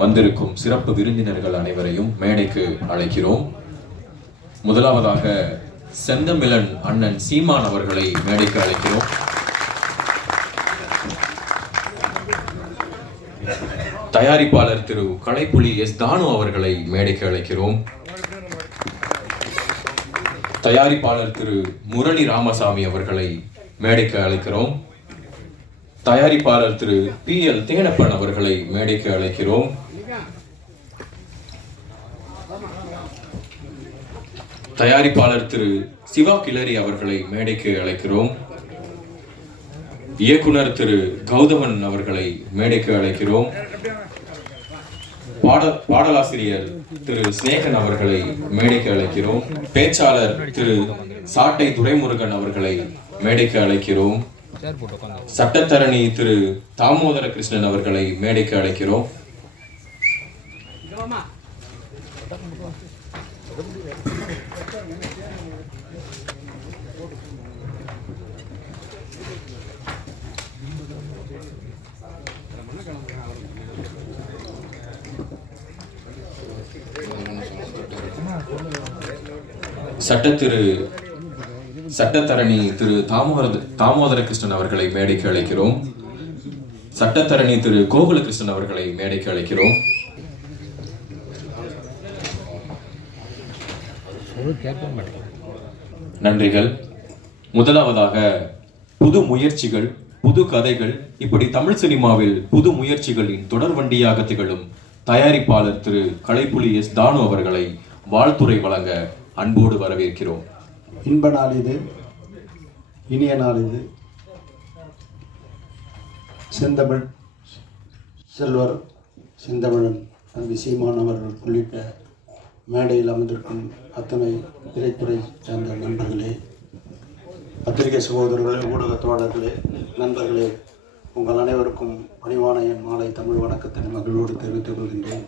வந்திருக்கும் சிறப்பு விருந்தினர்கள் அனைவரையும் மேடைக்கு அழைக்கிறோம். முதலாவதாக செந்தமிழன் அண்ணன் சீமான் அவர்களை மேடைக்கு அழைக்கிறோம். தயாரிப்பாளர் திரு கலைப்புலி எஸ் தானு அவர்களை மேடைக்கு அழைக்கிறோம். தயாரிப்பாளர் திரு முரளி ராமசாமி அவர்களை மேடைக்கு அழைக்கிறோம். தயாரிப்பாளர் திரு PL தேனப்பன் அவர்களை மேடைக்கு அழைக்கிறோம். தயாரிப்பாளர் திரு சிவா கிளரி அவர்களை மேடைக்கு அழைக்கிறோம். இயக்குனர் திரு கௌதமன் அவர்களை மேடைக்கு அழைக்கிறோம். பாடலாசிரியர் திரு ஸ்நேகன் அவர்களை மேடைக்கு அழைக்கிறோம். பேச்சாளர் திரு சாட்டை துரைமுருகன் அவர்களை மேடைக்கு அழைக்கிறோம். சட்டத்தரணி திரு தாமோதர கிருஷ்ணன் அவர்களை மேடைக்கு அழைக்கிறோம். சட்டத்தரணி திரு தாமோதர கிருஷ்ணன் அவர்களை மேடைக்கு அழைக்கிறோம். சட்டத்தரணி திரு கோகுலகிருஷ்ணன் அவர்களை மேடைக்கு அழைக்கிறோம். நன்றிகள். முதலாவதாக புது முயற்சிகள், புது கதைகள், இப்படி தமிழ் சினிமாவில் புது முயற்சிகளின் தொடர்வண்டியாக திகழும் தயாரிப்பாளர் திரு கலைப்புலி எஸ் தானு அவர்களை வாழ்த்துரை வழங்க அன்போடு வரவேற்கிறோம். இன்ப நாள் இது, இனிய நாள் இது. செந்தமிழ் செல்வர் செந்தமிழன் தம்பி சீமான் அவர்கள் உள்ளிட்ட மேடையில் அமர்ந்திருக்கும் அத்தனை திரைத்துறை சார்ந்த நண்பர்களே, பத்திரிகை சகோதரர்களே, ஊடக தோழர்களே, நண்பர்களே, உங்கள் அனைவருக்கும் பணிவான என் மாலை தமிழ் வணக்கத்தின் மகிழ்வோடு தெரிவித்துக் கொள்கின்றேன்.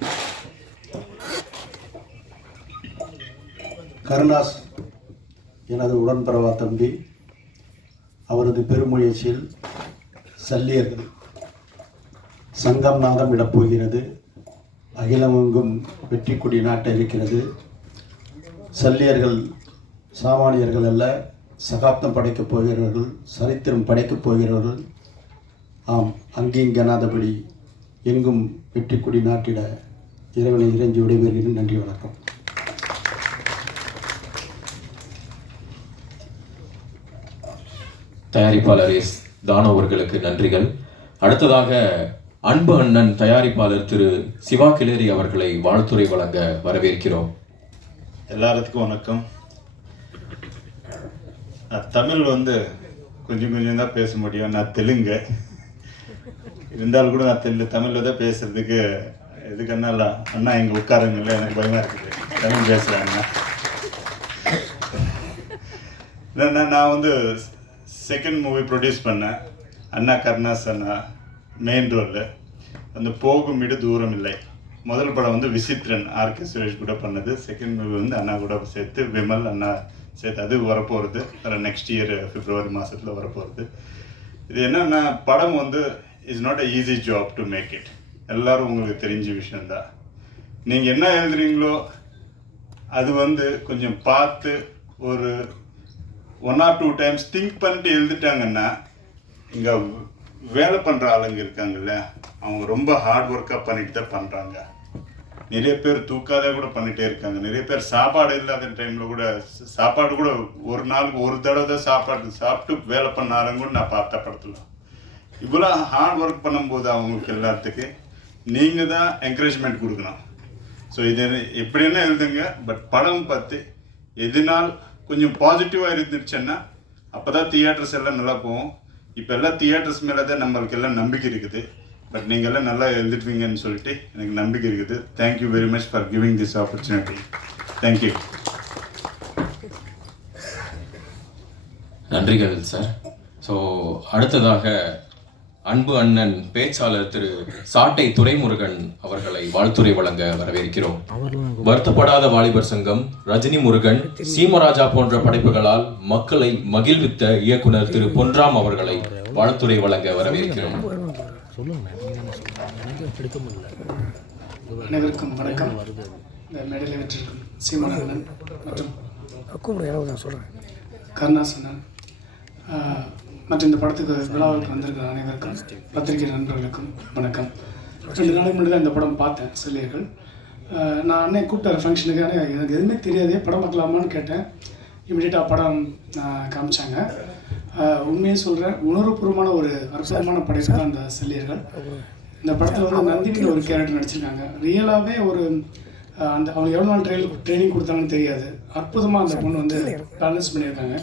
கருணாஸ் எனது உடன்பிறவா தம்பி. அவரது பெருமுயற்சியில் சல்லியர்கள் சங்கம் நாதம் இடப்போகிறது. அகிலமெங்கும் வெற்றி கொடி நாட்ட இருக்கிறது. சல்லியர்கள் சாமானியர்கள் அல்ல, சகாப்தம் படைக்கப் போகிறவர்கள், சரித்திரம் படைக்கப் போகிறவர்கள். ஆம், அங்கீங்கனாதபடி எங்கும் வெற்றி கொடி நாட்டிட இறைவனை இறைஞ்சி விடைபெறுகிறேன். நன்றி, வணக்கம். தயாரிப்பாளர் எஸ் தானு அவர்களுக்கு நன்றிகள். அடுத்ததாக அன்பு அண்ணன் தயாரிப்பாளர் திரு சிவா கிளரி அவர்களை வாழ்த்துரை வழங்க வரவேற்கிறோம். எல்லாத்துக்கும் வணக்கம். தமிழ் கொஞ்சம் கொஞ்சம் தான் பேச முடியும். நான் தெலுங்கு இருந்தாலும் கூட நான் தமிழில் தான் பேசுறதுக்கு எதுக்குன்னா அண்ணா இங்கே உட்காருங்கல்ல, எனக்கு பயமாக இருக்குது தமிழ் பேசுகிறேன். நான் செகண்ட் மூவி ப்ரொடியூஸ் பண்ணேன். அண்ணா கருணாஸ் அண்ணா மெயின் ரோலில் போகும் இடு தூரம் இல்லை. முதல் படம் விசித்திரன் RK சுரேஷ் கூட பண்ணது. செகண்ட் மூவி அண்ணா கூட சேர்த்து விமல் அண்ணா சேர்த்து அது வரப்போகிறது. நெக்ஸ்ட் இயர் பிப்ரவரி மாதத்தில் வரப்போகிறது. இது என்னன்னா, படம் is not a easy job to make it. எல்லோரும் உங்களுக்கு தெரிஞ்ச விஷயந்தான். நீங்கள் என்ன எழுதுறீங்களோ அது கொஞ்சம் பார்த்து ஒரு 1 or 2 times திங்க் பண்ணிட்டு எழுதிட்டாங்கன்னா, இங்கே வேலை பண்ணுற ஆளுங்க இருக்காங்கல்ல, அவங்க ரொம்ப ஹார்ட் ஒர்க்காக பண்ணிட்டு தான் பண்ணுறாங்க. நிறைய பேர் தூக்காத கூட பண்ணிகிட்டே இருக்காங்க. நிறைய பேர் சாப்பாடு இல்லாத டைமில் கூட சாப்பாடு கூட ஒரு நாளுக்கு ஒரு தடவை தான் சாப்பிட்டு வேலை பண்ண ஆளுங்க கூட நான் பார்த்த படத்தில். இவ்வளோ ஹார்ட் ஒர்க் பண்ணும்போது அவங்களுக்கு எல்லாத்துக்கு நீங்கள் தான் என்கரேஜ்மெண்ட் கொடுக்கணும். ஸோ இது எப்படி என்ன எழுதுங்க, பட் படம் பார்த்து எதுனால் கொஞ்சம் பாசிட்டிவாக இருந்துச்சுன்னா அப்போ தான் தியேட்டர்ஸ் எல்லாம் நல்லா போகும். இப்போ எல்லாம் தியேட்டர்ஸ் மேலே தான் நம்மளுக்கு எல்லாம் நம்பிக்கை இருக்குது. பட் நீங்கள் எல்லாம் நல்லா எழுதிட்டுவீங்கன்னு சொல்லிட்டு எனக்கு நம்பிக்கை இருக்குது. Thank you very much for giving this opportunity. Thank you. நன்றிகள் சார். ஸோ அடுத்ததாக அன்பு அண்ணன் பேச்சாளர் திரு சாட்டை துரைமுருகன் அவர்களை வாழ்த்துரை வழங்க வரவேற்கிறோம். வருத்தப்படாத வாலிபர் சங்கம், ரஜினி முருகன், சீமராஜா போன்ற படைப்புகளால் மக்களை மகிழ்வித்த இயக்குனர் திரு பொன்ராம் அவர்களை வாழ்த்துரை வழங்க வரவேற்கிறோம். அனைவருக்கும் வணக்கம். இந்த மேடையில் வெற்றிருக்கும் சீமானந்தன் மற்றும் கருணாசனன் மற்றும் இந்த படத்துக்கு விழாவுக்கு வந்திருக்கிற அனைவருக்கும் பத்திரிகை நண்பர்களுக்கும் வணக்கம். 2 நாளைக்கு முன்னாடி தான் இந்த படம் பார்த்தேன். செல்லியர்கள் நான் அன்னை கூப்பிட்டார் ஃபங்க்ஷனுக்கு. ஆனால் எனக்கு எதுவுமே தெரியாதே, படம் பார்க்கலாமான்னு கேட்டேன். இமீடியட்டாக படம் காமிச்சாங்க. உண்மையை சொல்கிறேன், உணர்வுபூர்வமான ஒரு அற்புதமான படைப்பு தான் அந்த செல்லியர்கள். இந்த படத்தில் வந்து நந்தினியில் ஒரு கேரக்டர் நடிச்சிருக்காங்க. ரியலாகவே ஒரு அந்த அவங்க எவ்வளோ நாள் ட்ரைனிங் கொடுத்தாங்கன்னு தெரியாது. அற்புதமாக அந்த பொண்ணு வந்து பேலன்ஸ் பண்ணியிருக்காங்க.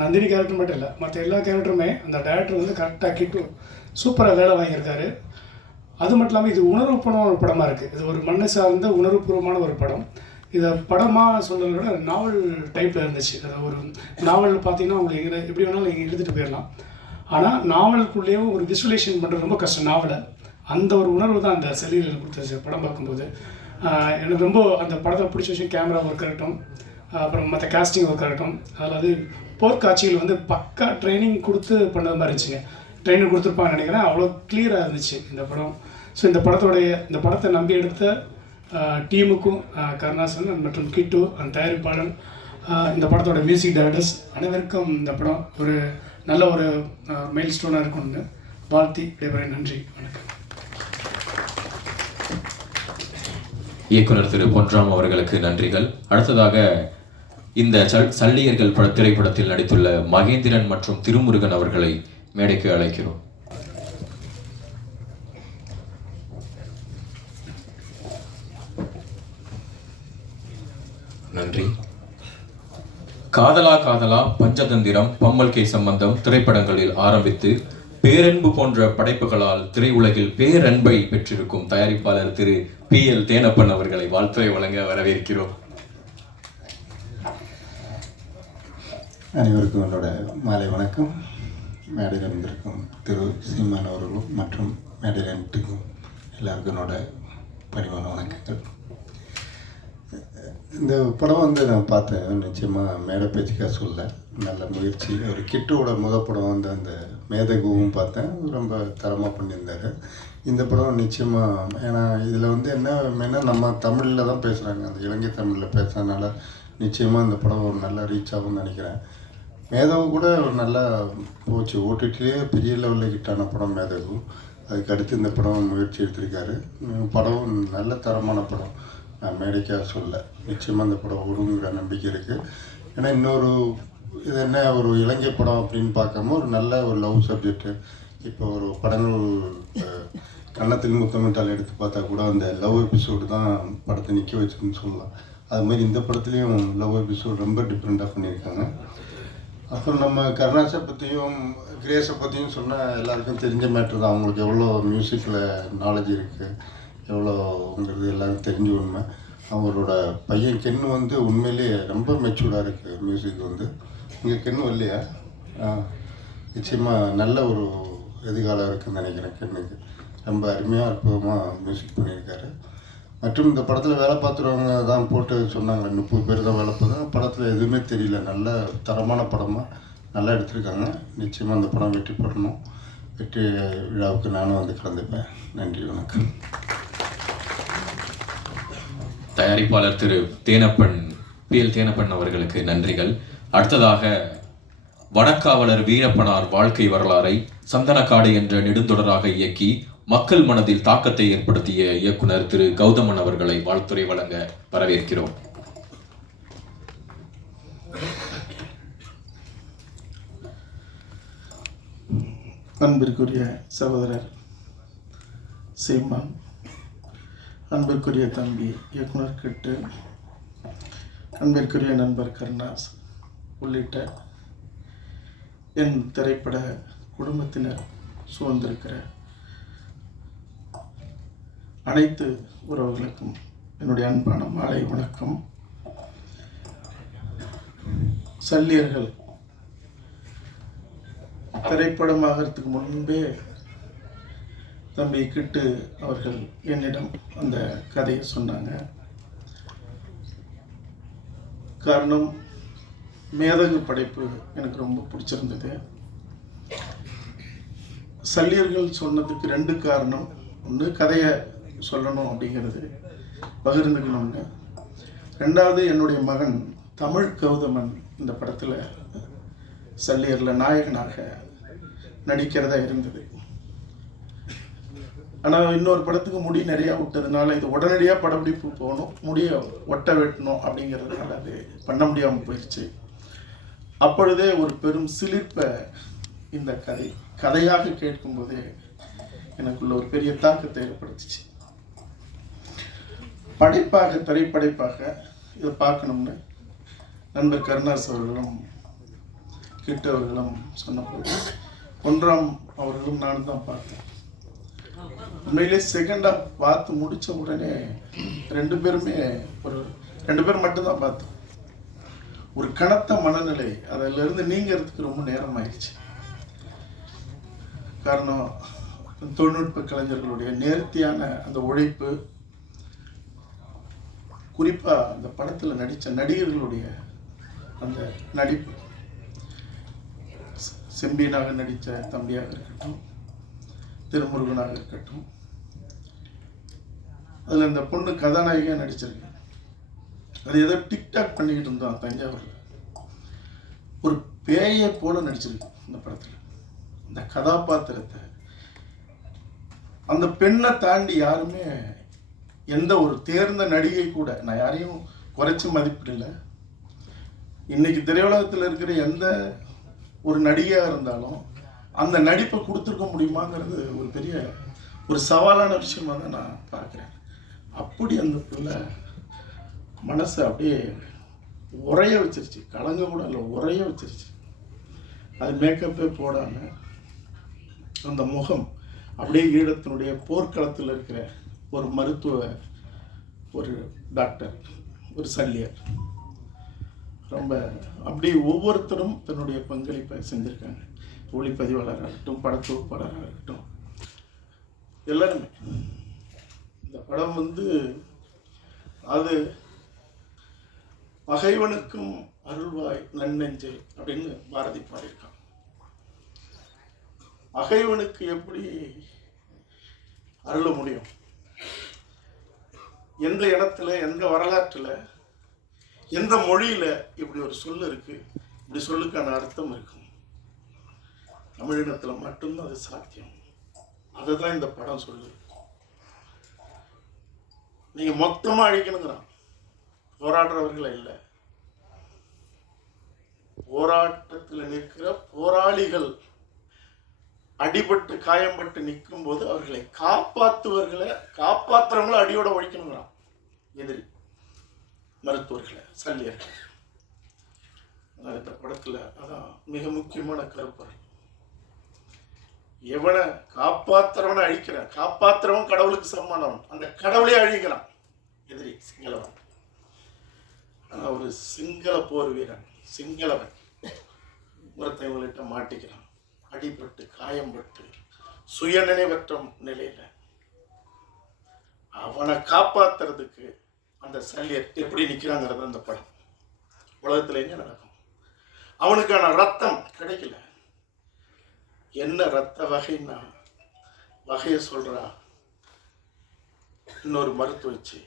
நந்தினி கேரக்டர் மட்டும் இல்லை, மற்ற எல்லா கேரக்டருமே அந்த டைரக்டர் வந்து கரெக்டாக கிட்டு சூப்பராக வேலை வாங்கியிருக்காரு. அது மட்டும் இல்லாமல் இது உணர்வுபூர்வமான ஒரு படமாக இருக்குது. இது ஒரு மண்ணை சார்ந்த உணர்வுபூர்வமான ஒரு படம். இதை படமாக சொல்கிறத விட நாவல் டைப்பில் இருந்துச்சு. அது ஒரு நாவல் பார்த்தீங்கன்னா உங்களுக்கு எப்படி வேணாலும் நீங்கள் எழுதிட்டு போயிடலாம். ஆனால் நாவலுக்குள்ளேயும் ஒரு விசுவலைசேஷன் பண்ணுறது ரொம்ப கஷ்டம். நாவலை அந்த ஒரு உணர்வு தான் அந்த செல்லியில் கொடுத்துச்சு படம் பார்க்கும்போது. எனக்கு ரொம்ப அந்த படத்தை பிடிச்ச விஷயம் கேமரா ஒர்க் ஆகட்டும், அப்புறம் மற்ற காஸ்டிங் ஒர்க் ஆகட்டும். அதாவது போர்க்காட்சிகள் வந்து பக்கா ட்ரைனிங் கொடுத்து பண்ணது மாதிரி இருந்துச்சுங்க. ட்ரைனிங் கொடுத்துருப்பாங்கன்னு நினைக்கிறேன். அவ்வளோ கிளியராக இருந்துச்சு இந்த படம். ஸோ இந்த படத்தை நம்பி எடுத்த டீமுக்கும் கருணாசன் மற்றும் கிட்டு அந்த தயாரிப்பாளர், இந்த படத்தோட மியூசிக் டைரக்டர்ஸ் அனைவருக்கும் இந்த படம் ஒரு நல்ல ஒரு மைல் ஸ்டோனாக இருக்கும்னு வாழ்த்தி விடைபெறேன். நன்றி, வணக்கம். இயக்குனர் திரு பொன்ராம் அவர்களுக்கு நன்றிகள். அடுத்ததாக இந்த சல்லியர்கள் திரைப்படத்தில் நடித்துள்ள மகேந்திரன் மற்றும் திருமுருகன் அவர்களை மேடைக்கு அழைக்கிறோம். நன்றி. காதலா காதலா, பஞ்சதந்திரம், பம்மல் கே சம்பந்தம் திரைப்படங்களில் ஆரம்பித்து பேரன்பு போன்ற படைப்புகளால் திரையுலகில் பேரன்பை பெற்றிருக்கும் தயாரிப்பாளர் திரு PL தேனப்பன் அவர்களை வாழ்த்துரை வழங்க வரவேற்கிறோம். அனைவருக்கும் என்னோட மாலை வணக்கம். மேடையில் இருந்திருக்கும் திரு சீமான் அவர்களும் மற்றும் மேடையில் இருந்துக்கும் எல்லாருக்கும் என்னோட பணிவான வணக்கங்கள். இந்த படம் வந்து நான் பார்த்தேன். நிச்சயமாக மேடை பேச்சுக்காக சொல்ல நல்ல முயற்சி. ஒரு கிட்டோட படம் வந்து அந்த மேதகுவும் பார்த்தேன், ரொம்ப தரமாக பண்ணியிருந்தார். இந்த படம் நிச்சயமாக, ஏன்னா இதில் வந்து என்ன நம்ம தமிழில் தான் பேசுகிறாங்க, அந்த இலங்கை தமிழில் பேசுகிறதுனால நிச்சயமாக இந்த படம் ஒரு நல்ல ரீச் ஆகும்னு நினைக்கிறேன். மேதகு கூட ஒரு நல்லா போச்சு. ஓடிடிலே பெரிய லெவலில் ஹிட்டான படம் மேதகு. அதுக்கு அடுத்து இந்த படம் முயற்சி எடுத்திருக்காரு. படம் நல்ல தரமான படம். நான் மேடைக்காக சொல்ல, நிச்சயமாக இந்த படம் ஓடுங்கிற நம்பிக்கை இருக்குது. ஏன்னா இன்னொரு இது என்ன, ஒரு இலங்கை படம் அப்படின்னு பார்க்காம ஒரு நல்ல ஒரு லவ் சப்ஜெக்டு. இப்போ ஒரு படங்கள் கன்னத்தில் முத்தமிட்டால் எடுத்து பார்த்தா கூட அந்த லவ் எபிசோடு தான் படத்தை நிற்க வச்சுன்னு சொல்லலாம். அதுமாதிரி இந்த படத்துலேயும் லவ் எபிசோடு ரொம்ப டிஃப்ரெண்ட்டாக பண்ணியிருக்காங்க. அப்புறம் நம்ம கருணாஸை பற்றியும் கிரேஸை பற்றியும் சொன்னால் எல்லாருக்கும் தெரிஞ்ச மேட்ரு தான். அவங்களுக்கு எவ்வளோ மியூசிக்கில் நாலேஜ் இருக்குது, எவ்வளோங்கிறது எல்லாருக்கும் தெரிஞ்ச உண்மை. அவரோட பையன் கென்னு வந்து உண்மையிலேயே ரொம்ப மெச்சூர்டாக இருக்குது மியூசிக் வந்து. இங்கே கென்னு இல்லையா? நிச்சயமாக நல்ல ஒரு எதிர்காலம் இருக்குதுன்னு நினைக்கிறேன். கென்னுக்கு ரொம்ப அருமையாக அற்புதமாக மியூசிக் பண்ணியிருக்காரு. மற்றும் இந்த படத்தில் வேலை பார்த்துறவங்க தான் போட்டு சொன்னாங்க, 30 பேர் தான் வேலை பார்த்தாங்க. படத்தில் எதுவுமே தெரியல. நல்ல தரமான படமாக நல்லா எடுத்திருக்காங்க. நிச்சயமாக அந்த படம் வெற்றி பெறணும். வெற்றி விழாவுக்கு நானும் வந்து கலந்துப்பேன். நன்றி, வணக்கம். தயாரிப்பாளர் திரு PL தேனப்பன் அவர்களுக்கு நன்றிகள். அடுத்ததாக வடக்காவலர் வீரப்பனார் வாழ்க்கை வரலாறை சந்தனக்காடு என்ற நெடுந்தொடராக இயக்கி மக்கள் மனதில் தாக்கத்தை ஏற்படுத்திய இயக்குனர் திரு கௌதமன் அவர்களை வாழ்த்துரை வழங்க வரவேற்கிறோம். அன்பிற்குரிய சகோதரர் சீமான், அன்பிற்குரிய தம்பி இயக்குனர் கிட்டு, அன்பிற்குரிய நண்பர் கருணாஸ் உள்ளிட்ட என் திரைப்பட குடும்பத்தினர் சூழ்ந்திருக்கிற அனைத்து உறவுகளுக்கும் என்னுடைய அன்பான மாலை வணக்கம். சல்லியர்கள் திரைப்படமாகறதுக்கு முன்பே தம்பி கிட்டு அவர்கள் என்னிடம் அந்த கதையை சொன்னாங்க. காரணம், மேதகு படைப்பு எனக்கு ரொம்ப பிடிச்சிருந்தது. சல்லியர்கள் சொன்னதுக்கு 2 காரணம். ஒன்று, கதையை சொல்லணும் அப்படிங்கிறது பகிர்ந்துக்கணும்னு. ரெண்டாவது, என்னுடைய மகன் தமிழ் கௌதமன் இந்த படத்தில் சல்லியரில் நாயகனாக நடிக்கிறதா இருந்தது. ஆனால் இன்னொரு படத்துக்கு முடி நிறையா விட்டதுனால இது உடனடியாக படப்பிடிப்பு போகணும், முடியை ஒட்ட வெட்டணும் அப்படிங்கிறதுனால அது பண்ண முடியாமல் போயிடுச்சு. அப்பொழுதே ஒரு பெரும் சிலிர்ப்பை இந்த கதையாக கேட்கும்போதே எனக்குள்ள ஒரு பெரிய தாக்கத்தை ஏற்படுத்துச்சு. படைப்பாக, திரைப்படைப்பாக இதை பார்க்கணும்னு நண்பர் கருணாஸ் அவர்களும் கிட்டு அவர்களும் சொன்னபோது ஒன்றாம் அவர்களும் நானும் தான் பார்த்தேன். உண்மையிலே செகண்ட் ஹாஃப் பார்த்து முடித்த உடனே ரெண்டு பேர் மட்டும்தான் பார்த்தோம். ஒரு கனத்த மனநிலை அதிலிருந்து நீங்கிறதுக்கு ரொம்ப நேரம் ஆயிடுச்சு. காரணம், தொழில்நுட்ப கலைஞர்களுடைய நேர்த்தியான அந்த உழைப்பு, குறிப்பாக அந்த படத்தில் நடித்த நடிகர்களுடைய அந்த நடிப்பு, செம்பியனாக நடித்த தம்பியாக இருக்கட்டும், திருமுருகனாக இருக்கட்டும், அதில் அந்த பொண்ணு கதாநாயகியாக நடிச்சிருக்கு. அது ஏதோ டிக்டாக் பண்ணிக்கிட்டு இருந்தான் தஞ்சாவூரில். ஒரு பேயை போல நடிச்சிருக்கு இந்த படத்தில். அந்த கதாபாத்திரத்தை, அந்த பெண்ணை தாண்டி யாருமே, எந்த ஒரு தேர்ந்த நடிகை கூட, நான் யாரையும் குறைச்சி மதிப்பிடலை, இன்னைக்கு திரையுலகத்தில் இருக்கிற எந்த ஒரு நடிகையாக இருந்தாலும் அந்த நடிப்பை கொடுத்துருக்க முடியுமாங்கிறது ஒரு பெரிய ஒரு சவாலான விஷயமா தான் நான் பார்க்குறேன். அப்படி அந்த பிள்ளை மனசை அப்படியே உறைய வச்சிருச்சு, கலங்க கூட இல்லை, உறைய வச்சிருச்சு. அது மேக்கப்பே போடாமல் அந்த முகம் அப்படியே ஈழத்தினுடைய போர்க்களத்தில் இருக்கிற ஒரு மருத்துவ, ஒரு டாக்டர், ஒரு சல்லியர், ரொம்ப அப்படி ஒவ்வொருத்தரும் தன்னுடைய பங்களிப்பை செஞ்சுருக்காங்க. ஒளிப்பதிவாளராக இருக்கட்டும், படத்தொகுப்பாளராக இருக்கட்டும், எல்லாருமே. இந்த படம் அது பகைவனுக்கும் அருள்வாய் நன்னெஞ்சே அப்படின்னு பாரதி பாடியிருக்கான். பகைவனுக்கு எப்படி அருள முடியும்? எந்த இடத்துல, எந்த வரலாற்றில், எந்த மொழியில இப்படி ஒரு சொல் இருக்கு? இப்படி சொல்லுக்கான அர்த்தம் இருக்கும். தமிழினத்துல மட்டும்தான் அது சாத்தியம். அதை தான் இந்த படம் சொல்லுது. நீங்க மொத்தமா அழிக்கணுங்கிறான். போராடுறவர்களை இல்லை, போராட்டத்தில் நிற்கிற போராளிகள் அடிபட்டு காயம்பட்டு நிற்கும் போது அவர்களை காப்பாற்றுறவங்களை அடியோட ஒழிக்கணுங்கிறான். எதிரி மருத்துவர்களை, சல்லியர்கள். இந்த படத்துல அதான் மிக முக்கியமான கருப்பொருள். எவனை காப்பாத்துறவனை அழிக்கிறான், காப்பாத்துறவன் கடவுளுக்கு சமானவன், அந்த கடவுளே அழிக்கிறான் எதிரி சிங்களவன். ஒரு சிங்கள போர் வீரன், சிங்களவன் ஒருத்தவங்கள்ட்ட மாட்டிக்கிறான், அடிபட்டு காயம்பட்டு சுயநினைவற்ற நிலையில. அவனை காப்பாத்துறதுக்கு அந்த சல்லியர் எப்படி நிற்கிறாங்கிறது அந்த படம். உலகத்துல என்ன நடக்கும்? அவனுக்கான ரத்தம் கிடைக்கல. என்ன ரத்த வகைன்னா வகையை சொல்றா இன்னொரு மருத்துவச்சி.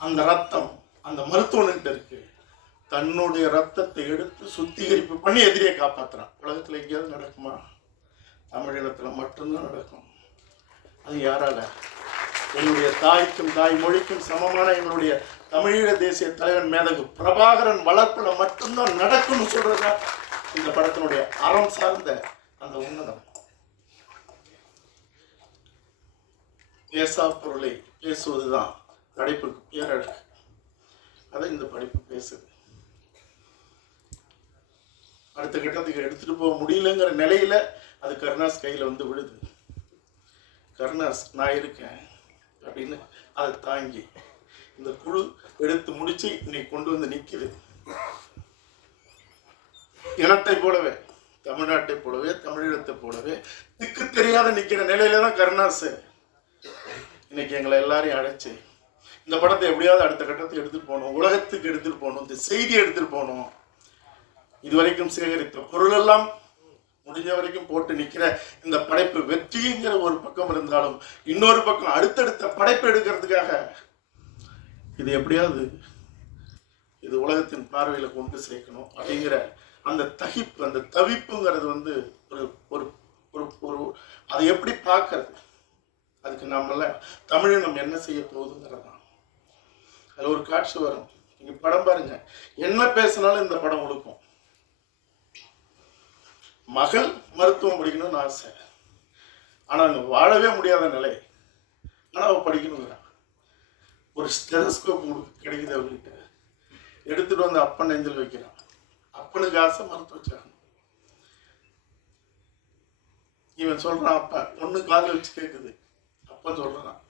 அந்த ரத்தம் அந்த மருத்துவன்கிட்ட இருக்கு. தன்னுடைய ரத்தத்தை எடுத்து சுத்திகரிப்பு பண்ணி எதிரியை காப்பாற்றுறான். உலகத்தில் எங்கேயாவது நடக்குமா? தமிழினத்தில் மட்டும்தான் நடக்கும். அது யாரால? என்னுடைய தாய்க்கும் தாய் மொழிக்கும் சமமான எங்களுடைய தமிழீழ தேசிய தலைவன் மேதகு பிரபாகரன் வளர்ப்புல மட்டும்தான் நடக்கும்னு சொல்றதா இந்த படத்தினுடைய அறம் சார்ந்த அந்த உன்னதம். பேசா பொருளை பேசுவதுதான் படைப்புக்கு பேரழகு. அதை இந்த படைப்பு பேசுது. அடுத்த கட்டத்துக்கு எடுத்துட்டு போக முடியலங்கிற நிலையில அது கருணாஸ் கையில விழுது. கருணாஸ் நான் இருக்கேன் அப்படின்னு அதை தாங்கி இந்த குழு எடுத்து முடிச்சு இன்னைக்கு கொண்டு வந்து நிற்குது. இனத்தை போலவே, தமிழ்நாட்டை போலவே, தமிழீழத்தை போலவே திக்கு தெரியாத நிற்கிற நிலையில தான் கருணாஸ் இன்னைக்கு எங்களை எல்லாரையும் அழைச்சு இந்த படத்தை எப்படியாவது அடுத்த கட்டத்துக்கு எடுத்துட்டு போகணும், உலகத்துக்கு எடுத்துட்டு போகணும், இந்த செய்தியை எடுத்துட்டு போகணும். இதுவரைக்கும் சேகரித்த பொருள் எல்லாம் முடிஞ்ச வரைக்கும் போட்டு நிற்கிற இந்த படைப்பு வெற்றிங்கிற ஒரு பக்கம் இருந்தாலும் இன்னொரு பக்கம் அடுத்தடுத்த படைப்பு எடுக்கிறதுக்காக இது எப்படியாவது இது உலகத்தின் பார்வையில் கொண்டு சேர்க்கணும் அப்படிங்கிற அந்த தகிப்பு, அந்த தவிப்புங்கிறது வந்து ஒரு ஒரு ஒரு ஒரு அதை எப்படி பார்க்கறது, அதுக்கு நாமெல்லாம் தமிழினம் என்ன செய்ய போகுதுங்கிறது தான். அதில் ஒரு காட்சி வரும், நீங்கள் படம் பாருங்க, என்ன பேசினாலும் இந்த படம் கொடுக்கும். மகள் மருத்துவம் படிக்கணும்னு ஆசை, ஆனால் அங்கே வாழவே முடியாத நிலை, ஆனால் அவள் படிக்கணுங்கிறான். ஒரு ஸ்டெதஸ்கோப் கிடைக்குது அவர்கிட்ட, எடுத்துட்டு வந்து அப்பன் நெஞ்சில் வைக்கிறான். அப்பனுக்கு ஆசை மருத்துவ வச்சாங்க. இவன் சொல்றான், அப்பா பொண்ணு காலில் வச்சு கேட்குது. அப்பன் சொல்றான்,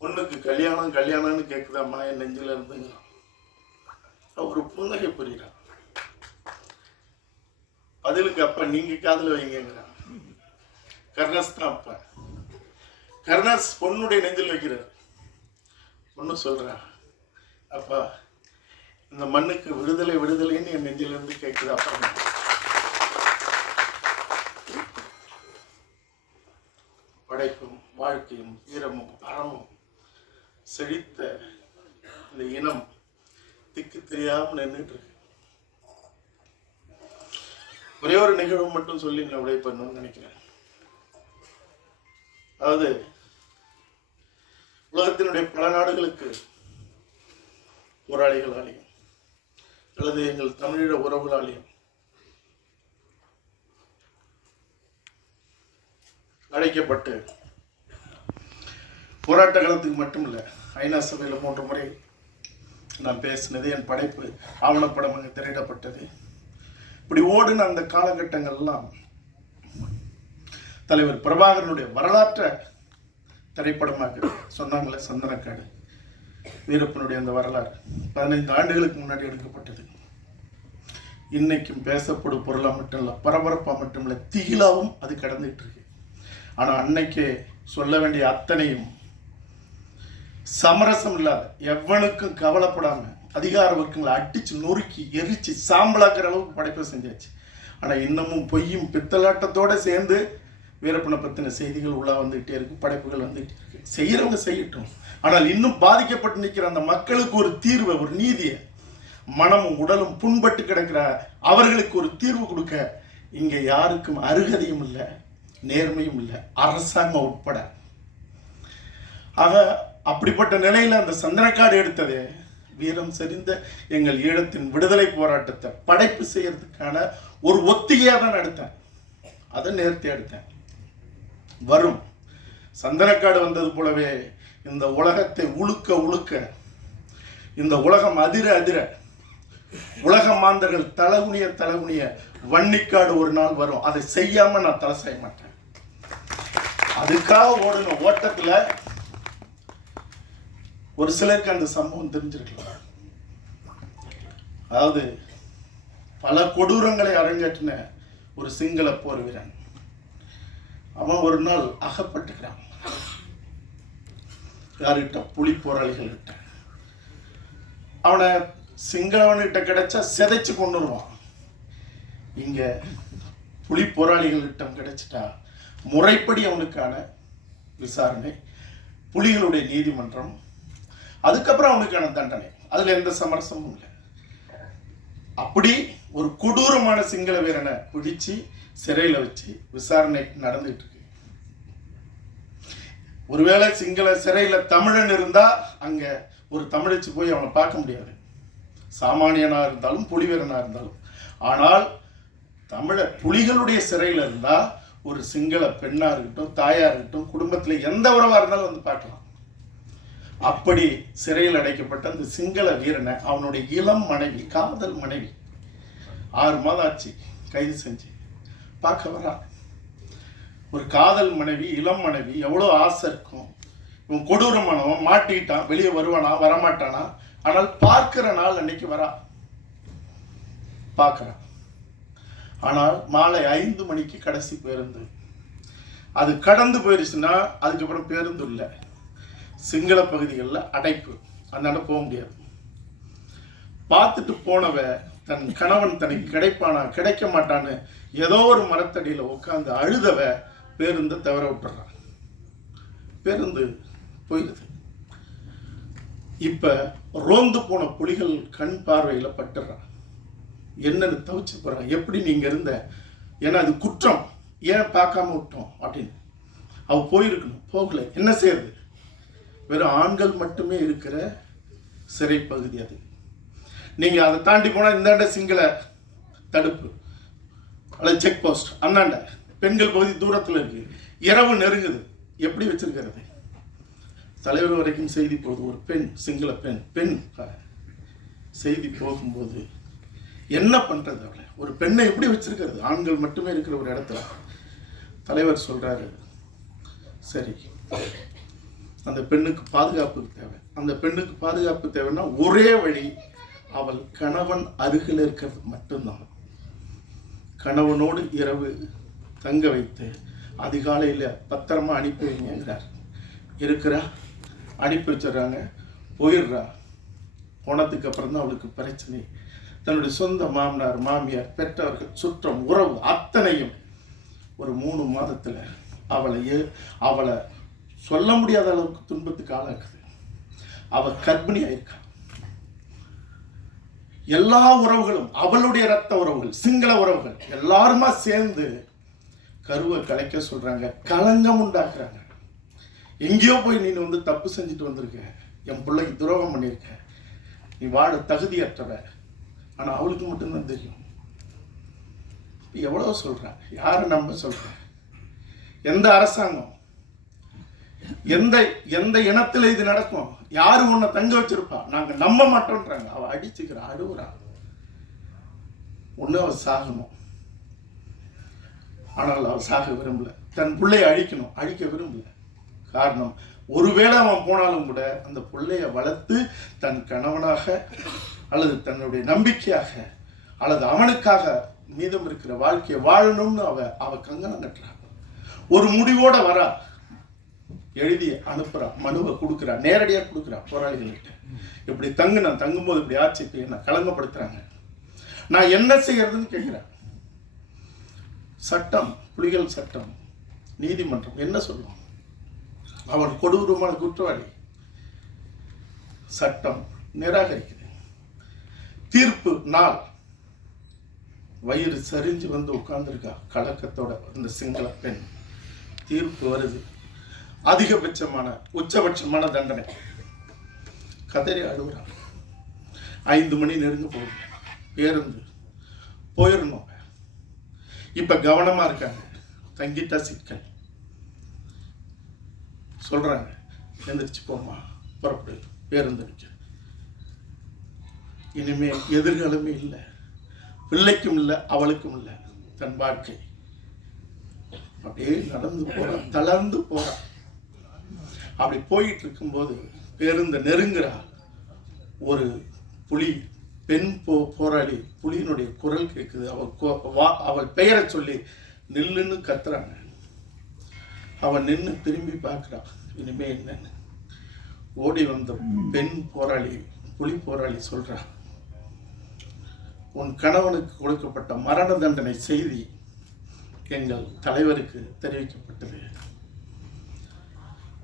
பொண்ணுக்கு கல்யாணம் கல்யாணம்னு கேட்குதாம்மா என் நெஞ்சில் இருந்துங்கிறான். ஒரு புன்னகை புரிகிறான். பதிலுக்கு அப்பா நீங்க காதில் வைங்கிறான். கர்ணஸ் தான் அப்பா. கர்ணஸ் பொண்ணுடைய நெஞ்சில் வைக்கிறார். பொண்ணு சொல்றா, அப்பா இந்த மண்ணுக்கு விடுதலை விடுதலைன்னு என் நெஞ்சிலிருந்து கேட்குது. அப்பா படைப்பும் வாழ்க்கையும் வீரமும் அறமும் செழித்த இந்த இனம் திக்கு தெரியாமல் நின்றுட்டு இருக்கு. ஒரே ஒரு நிகழ்வு மட்டும் சொல்லி நான் விடை பண்ணணும்னு நினைக்கிறேன். அதாவது உலகத்தினுடைய பல நாடுகளுக்கு போராளிகளாலையும் அல்லது எங்கள் தமிழீழ உறவுகளாலையும் அழைக்கப்பட்டு போராட்ட காலத்துக்கு மட்டும் இல்லை, ஐநா சபையில் 3 முறை நான் பேசினது, என் படைப்பு ஆவணப்படம் அங்கே திரையிடப்பட்டது. இப்படி ஓடுன அந்த காலகட்டங்கள்லாம் தலைவர் பிரபாகரனுடைய வரலாற்றை திரைப்படமாக சொன்னாங்களே, சந்தனக்காடு வீரப்பனுடைய அந்த வரலாறு 15 ஆண்டுகளுக்கு முன்னாடி எடுக்கப்பட்டது. இன்னைக்கும் பேசப்படும் பொருளாக மட்டும் இல்லை, பரபரப்பாக மட்டும் இல்லை, திகிலாவும் அது கடந்துட்டு இருக்கு. ஆனால் அன்னைக்கே சொல்ல வேண்டிய அத்தனையும் சமரசம் இல்லாத, எவனுக்கும் கவலைப்படாம அதிகார வர்க்கங்களை அடிச்சு நொறுக்கி எரிச்சு சாம்பலாக்குற அளவுக்கு படைப்பை செஞ்சாச்சு. ஆனால் இன்னமும் பொய்யும் பித்தலாட்டத்தோட சேர்ந்து வீரப்பனை பற்றின செய்திகள் உள்ளே வந்துகிட்டே இருக்கு, படைப்புகள் வந்துகிட்டே இருக்கு. செய்கிறவங்க செய்யட்டும், ஆனால் இன்னும் பாதிக்கப்பட்டு நிற்கிற அந்த மக்களுக்கு ஒரு தீர்வை, ஒரு நீதியை, மனமும் உடலும் புண்பட்டு கிடக்கிற அவர்களுக்கு ஒரு தீர்வு கொடுக்க இங்கே யாருக்கும் அருகதையும் இல்லை, நேர்மையும் இல்லை, அரசாங்கம் உட்பட. ஆக அப்படிப்பட்ட நிலையில் அந்த சந்தனக்காடு எடுத்ததே வீரம் செறிந்த எங்கள் ஈழத்தின் விடுதலை போராட்டத்தை படைப்பு செய்யறதுக்கான ஒரு ஒத்திகையாக தான் எடுத்தேன். அதை நேர்த்தி எடுத்தேன். வரும் சந்தனக்காடு வந்தது போலவே இந்த உலகத்தை உழுக்க உழுக்க, இந்த உலகம் அதிர அதிர, உலக மாந்தர்கள் தலகுனிய தலகுனிய வன்னிக்காடு ஒரு நாள் வரும். அதை செய்யாம நான் தலை செய்ய மாட்டேன். அதுக்காக ஓடுன ஓட்டத்துல ஒரு சிலருக்கு அந்த சம்பவம் தெரிஞ்சிருக்கலாம். அதாவது பல கொடூரங்களை அரங்கேற்றின ஒரு சிங்கள போர் வீரன், அவன் ஒரு நாள் அகப்பட்டுக்கிறான். யார்கிட்ட? புலி போராளிகள்கிட்ட. அவனை சிங்களவன்கிட்ட கிடைச்சா சிதைச்சு கொண்டு வருவான். இங்க புலி போராளிகள்கிட்ட கிடைச்சிட்டா முறைப்படி அவனுக்கான விசாரணை, புலிகளுடைய நீதிமன்றம், அதுக்கப்புறம் அவனுக்கான தண்டனை. அதுல எந்த சமரசமும் இல்லை. அப்படி ஒரு கொடூரமான சிங்கள வீரனை பிடிச்சு சிறையில் வச்சு விசாரணை நடந்துட்டு இருக்கு. ஒருவேளை சிங்கள சிறையில் தமிழன் இருந்தா அங்க ஒரு தமிழச்சு போய் அவனை பார்க்க முடியாது, சாமானியனா இருந்தாலும் புலி வீரனா இருந்தாலும். ஆனால் தமிழர் புலிகளுடைய சிறையில் இருந்தா ஒரு சிங்கள பெண்ணா இருக்கட்டும், தாயா இருக்கட்டும், குடும்பத்துல எந்த உறவா இருந்தாலும் வந்து பார்க்கலாம். அப்படி சிறையில் அடைக்கப்பட்ட அந்த சிங்கள வீரனை அவனுடைய இளம் மனைவி, காதல் மனைவி, 6 மாதம் ஆச்சு கைது செஞ்சு பார்க்க வரா. ஒரு காதல் மனைவி, இளம் மனைவி, எவ்வளோ ஆசை இருக்கும். இவன் கொடூரமானவன், மாட்டிக்கிட்டான், வெளியே வருவானா வரமாட்டானா, ஆனால் பார்க்கிற நாள் அன்னைக்கு வரா, பார்க்கிறான். ஆனால் மாலை 5 மணிக்கு கடைசி பேருந்து. அது கடந்து போயிடுச்சுன்னா அதுக்கப்புறம் பேருந்து இல்லை. சிங்கள பகுதிகளில் அடைப்பு, அதனால போக முடியாது. பார்த்துட்டு போனவ தன் கணவன் தனக்கு கிடைப்பானா கிடைக்க மாட்டான்னு ஏதோ ஒரு மரத்தடியில் உட்காந்து அழுதவ பேருந்தை தவற விட்டுறான். பேருந்து போயிடுது. இப்போ ரோந்து போன புலிகள் கண் பார்வையில் பட்டுறான். என்னன்னு தவிச்சு போகிறான். எப்படி நீங்கள் இருந்த, ஏன்னா அது குற்றம், ஏன் பார்க்காம விட்டோம் அப்படின்னு. அவள் போயிருக்கணும், போகல. என்ன செய்யறது? வெறும் ஆண்கள் மட்டுமே இருக்கிற சிறை பகுதி அது. நீங்கள் அதை தாண்டி போனால் இந்தாண்ட சிங்கள தடுப்பு அல்லது செக் போஸ்ட், அந்தாண்ட பெண்கள் பகுதி தூரத்தில் இருக்கு. இரவு நெருங்குது, எப்படி வச்சிருக்கிறது? தலைவர் வரைக்கும் செய்தி போகுது. ஒரு பெண், சிங்கள பெண் செய்தி போகும்போது என்ன பண்ணுறது? அவளை ஒரு பெண்ணை எப்படி வச்சிருக்கிறது? ஆண்கள் மட்டுமே இருக்கிற ஒரு இடத்துல தலைவர் சொல்கிறாரு, சரி அந்த பெண்ணுக்கு பாதுகாப்பு தேவை. அந்த பெண்ணுக்கு பாதுகாப்பு தேவைன்னா ஒரே வழி, அவள் கணவன் அருகில் இருக்கிறது மட்டும்தான். கணவனோடு இரவு தங்க வைத்து அதிகாலையில் பத்திரமா அனுப்பி வைங்கிறார். இருக்கிறா, அனுப்பி வச்சிடறாங்க, போயிடுறா. போனதுக்கு அப்புறம் தான் அவளுக்கு பிரச்சனை. தன்னுடைய சொந்த மாமனார், மாமியார், பெற்றவர்கள், சுற்றம், உறவு அத்தனையும் ஒரு 3 மாதத்தில் அவளை சொல்ல முடியாத அளவுக்கு துன்பத்துக்கு ஆளாக்குது. அவள் கர்ப்பிணி ஆயிருக்கா. எல்லா உறவுகளும், அவளுடைய ரத்த உறவுகள், சிங்கள உறவுகள் எல்லாருமா சேர்ந்து கருவை கலைக்க சொல்றாங்க, களங்கம் உண்டாக்குறாங்க. எங்கேயோ போய் நீ வந்து தப்பு செஞ்சுட்டு வந்திருக்க, என் பிள்ளைக்கு துரோகம் பண்ணியிருக்க, நீ வாழ தகுதியற்றவ. ஆனா அவளுக்கு மட்டும்தான் தெரியும். எவ்வளவு சொல்ற, யாரை நம்ப சொல்ற? எந்த அரசாங்கம், எந்த இனத்துல இது நடக்கும்? யாரு உன்னை தங்க வச்சிருப்பா? நாங்க நம்ப மாட்டோம்ன்றாங்க. அவ அடிச்சுக்கிறா, அழுவுறா. ஒண்ணு அவ சாகணும், ஆனால் அவ சாக விரும்பல. தன் பிள்ளைய அழிக்க விரும்பல. காரணம், ஒருவேளை அவன் போனாலும் கூட அந்த பிள்ளைய வளர்த்து தன் கணவனாக அல்லது தன்னுடைய நம்பிக்கையாக அல்லது அவனுக்காக மீதம் இருக்கிற வாழ்க்கையை வாழணும்னு அவ கங்கணம் கட்டுறா. ஒரு முடிவோட வரா, எழுதி அனுப்புறா, மனுவை கொடுக்குறா, நேரடியாக கொடுக்குறா போராளிகள்கிட்ட. இப்படி தங்கும்போது இப்படி ஆச்சு, இப்போ என்ன களங்கப்படுத்துறாங்க, நான் என்ன செய்யறதுன்னு கேட்கிறேன். சட்டம், புலிகள் சட்டம், நீதிமன்றம் என்ன சொல்லும்? அவன் கொடூரமான குற்றவாளி. சட்டம் நிராகரிக்குது. தீர்ப்பு நாள் வயிறு சரிஞ்சு வந்து உட்கார்ந்துருக்கா கலக்கத்தோட அந்த சிங்கள பெண். தீர்ப்பு வருது, உச்சபட்சமான தண்டனை. கதறி அழுகுறான். 5 மணி நெருங்க போகுது, பேருந்து போயிடணும். இப்ப கவனமா இருக்காங்க, தங்கிட்டா சிக்கல். சொல்றாங்க, எந்திரிச்சு போமா, புறப்படு, பேருந்து நிற்க. இனிமே எதிர்காலமே இல்லை, பிள்ளைக்கும் இல்லை, அவளுக்கும் இல்லை. தன் வாழ்க்கை அப்படியே நடந்து போறான், தளர்ந்து போறான். அப்படி போயிட்டு இருக்கும்போது பேருந்து நெருங்குறா. ஒரு புலி, பெண் போராளி புலியினுடைய குரல் கேட்குது. அவள் பெயரை சொல்லி நில்லுன்னு கத்துறாங்க. அவன் நின்று திரும்பி பார்க்குறான், இனிமே என்னன்னு. ஓடி வந்த பெண் போராளி, புலி போராளி சொல்றா, உன் கணவனுக்கு கொடுக்கப்பட்ட மரண தண்டனை செய்தி எங்கள் தலைவருக்கு தெரிவிக்கப்பட்டது.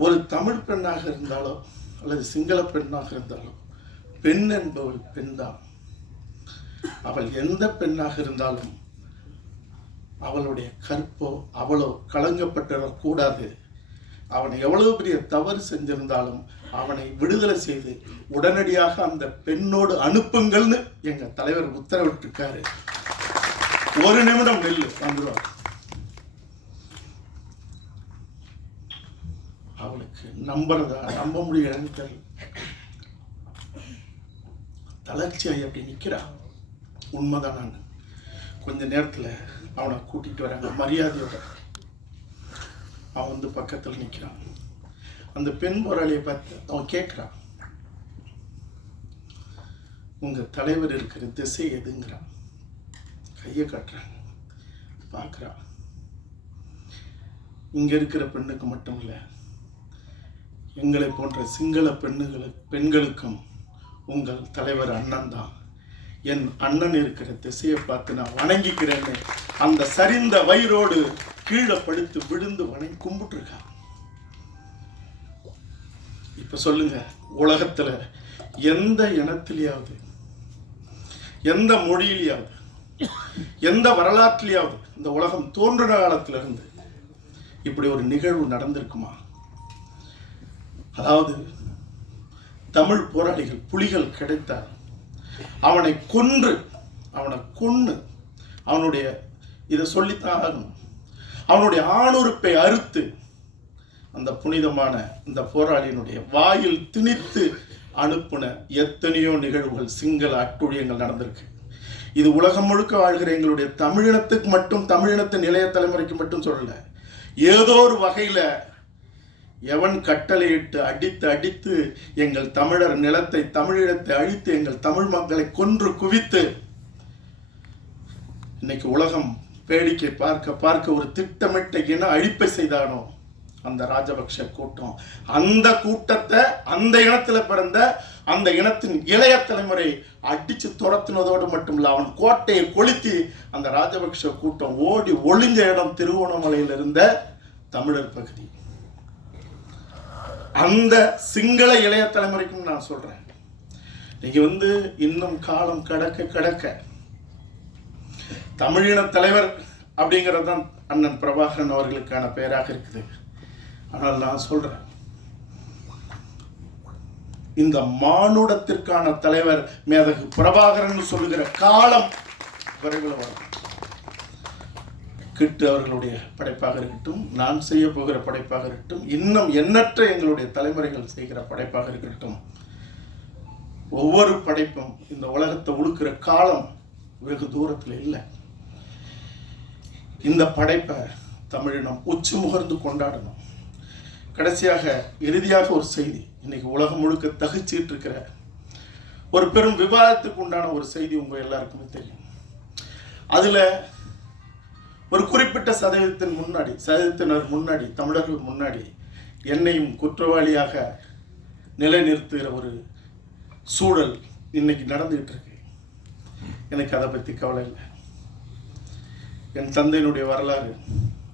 ஒரு தமிழ் பெண்ணாக இருந்தாலோ அல்லது சிங்கள பெண்ணாக இருந்தாலோ பெண் என்பவள் பெண் தான். அவள் எந்த பெண்ணாக இருந்தாலும் அவளுடைய கற்போ அவளோ களங்கப்பட்டுடக்கூடாது. அவன் எவ்வளவு பெரிய தவறு செஞ்சிருந்தாலும் அவனை விடுதலை செய்து உடனடியாக அந்த பெண்ணோடு அனுப்புங்கள்னு எங்க தலைவர் உத்தரவிட்டிருக்காரு. 1 நிமிடம் நெல்லு வந்துடுவார். அவளுக்கு நம்ப முடியலன்னு தெரியல. தளர்ச்சியாகி அப்படி நிற்கிறா. உண்மைதான். நான் கொஞ்ச நேரத்தில் அவனை கூட்டிகிட்டு வராங்க மரியாதையோட. அவன் வந்து பக்கத்தில் நிற்கிறான். அந்த பெண் போராளியை பார்த்து அவன் கேட்குறான், உங்கள் தலைவர் இருக்கிற திசை எதுங்கிறான். கையை கட்டுறாங்க, பார்க்குறான். இங்கே இருக்கிற பெண்ணுக்கு மட்டும் இல்லை, எங்களை போன்ற சிங்கள பெண்களுக்கும் உங்கள் தலைவர் அண்ணன் தான். என் அண்ணன் இருக்கிற திசையை பார்த்து நான் வணங்கிக்கிறேன்னு அந்த சரிந்த வயிறோடு கீழே படுத்து விழுந்து வணங்கி கும்பிட்டுருக்கான். இப்ப சொல்லுங்க, உலகத்துல எந்த இனத்திலேயாவது, எந்த மொழியிலேயாவது, எந்த வரலாற்றிலேயாவது இந்த உலகம் தோன்றின காலத்திலிருந்து இப்படி ஒரு நிகழ்வு நடந்திருக்குமா? அதாவது தமிழ் போராளிகள் புலிகள் கிடைத்தார், அவனை கொன்று அவனுடைய இதை சொல்லித்தான் ஆகணும், அவனுடைய ஆணுறுப்பை அறுத்து அந்த புனிதமான இந்த போராளியினுடைய வாயில் திணித்து அனுப்புன எத்தனையோ நிகழ்வுகள், சிங்கள அட்டுழியங்கள் நடந்திருக்கு. இது உலகம் முழுக்க வாழ்கிற எங்களுடைய தமிழினத்துக்கு மட்டும், தமிழினத்தின் இளைய தலைமுறைக்கு மட்டும் சொல்லல, ஏதோ ஒரு வகையில எவன் கட்டளையிட்டு அடித்து எங்கள் தமிழர் நிலத்தை, தமிழினத்தை அழித்து எங்கள் தமிழ் மக்களை கொன்று குவித்து இன்னைக்கு உலகம் வேடிக்கை பார்க்க ஒரு திட்டமிட்ட இன அழிப்பை செய்தானோ அந்த ராஜபக்ஷ கூட்டம், அந்த கூட்டத்தை, அந்த இனத்துல பிறந்த அந்த இனத்தின் இளைய தலைமுறை அடிச்சு துரத்தினதோடு மட்டுமில்ல, அவன் கோட்டையை கொளுத்தி அந்த ராஜபக்ஷ கூட்டம் ஓடி ஒளிஞ்ச இடம் திருவோணமலையில் இருந்த தமிழர் பகுதி. அந்த சிங்கள இளைய தலைமுறைக்கும் நான் சொல்றேன், நீங்க இன்னும் காலம் கடக்க தமிழின தலைவர் அப்படிங்கிறது தான் அண்ணன் பிரபாகரன் அவர்களுக்கான பெயராக இருக்குது. ஆனால் நான் சொல்றேன், இந்த மானுடத்திற்கான தலைவர் மேதகு பிரபாகரன் சொல்லுகிற காலம் விரைவில் வரும். கிட்டு அவர்களுடைய படைப்பாக இருக்கட்டும், நான் செய்ய போகிற படைப்பாக இருக்கட்டும், இன்னும் எண்ணற்ற எங்களுடைய தலைமுறைகள் செய்கிற படைப்பாக இருக்கட்டும், ஒவ்வொரு படைப்பும் இந்த உலகத்தை உழுக்கிற காலம் வெகு தூரத்தில் இல்லை. இந்த படைப்பை தமிழினம் உச்சி முகர்ந்து கொண்டாடணும். கடைசியாக இறுதியாக ஒரு செய்தி, இன்னைக்கு உலகம் முழுக்க தகிச்சிட்டு இருக்கிற ஒரு பெரும் விவாதத்துக்கு உண்டான ஒரு செய்தி உங்க எல்லாருக்குமே தெரியும். அதுல ஒரு குறிப்பிட்ட சதவீதத்தினர் முன்னாடி, தமிழர்கள் முன்னாடி என்னையும் குற்றவாளியாக நிலைநிறுத்துகிற ஒரு சூழல் இன்னைக்கு நடந்துகிட்டு இருக்கு. எனக்கு அதை பற்றி கவலை இல்லை. என் தந்தையினுடைய வரலாறு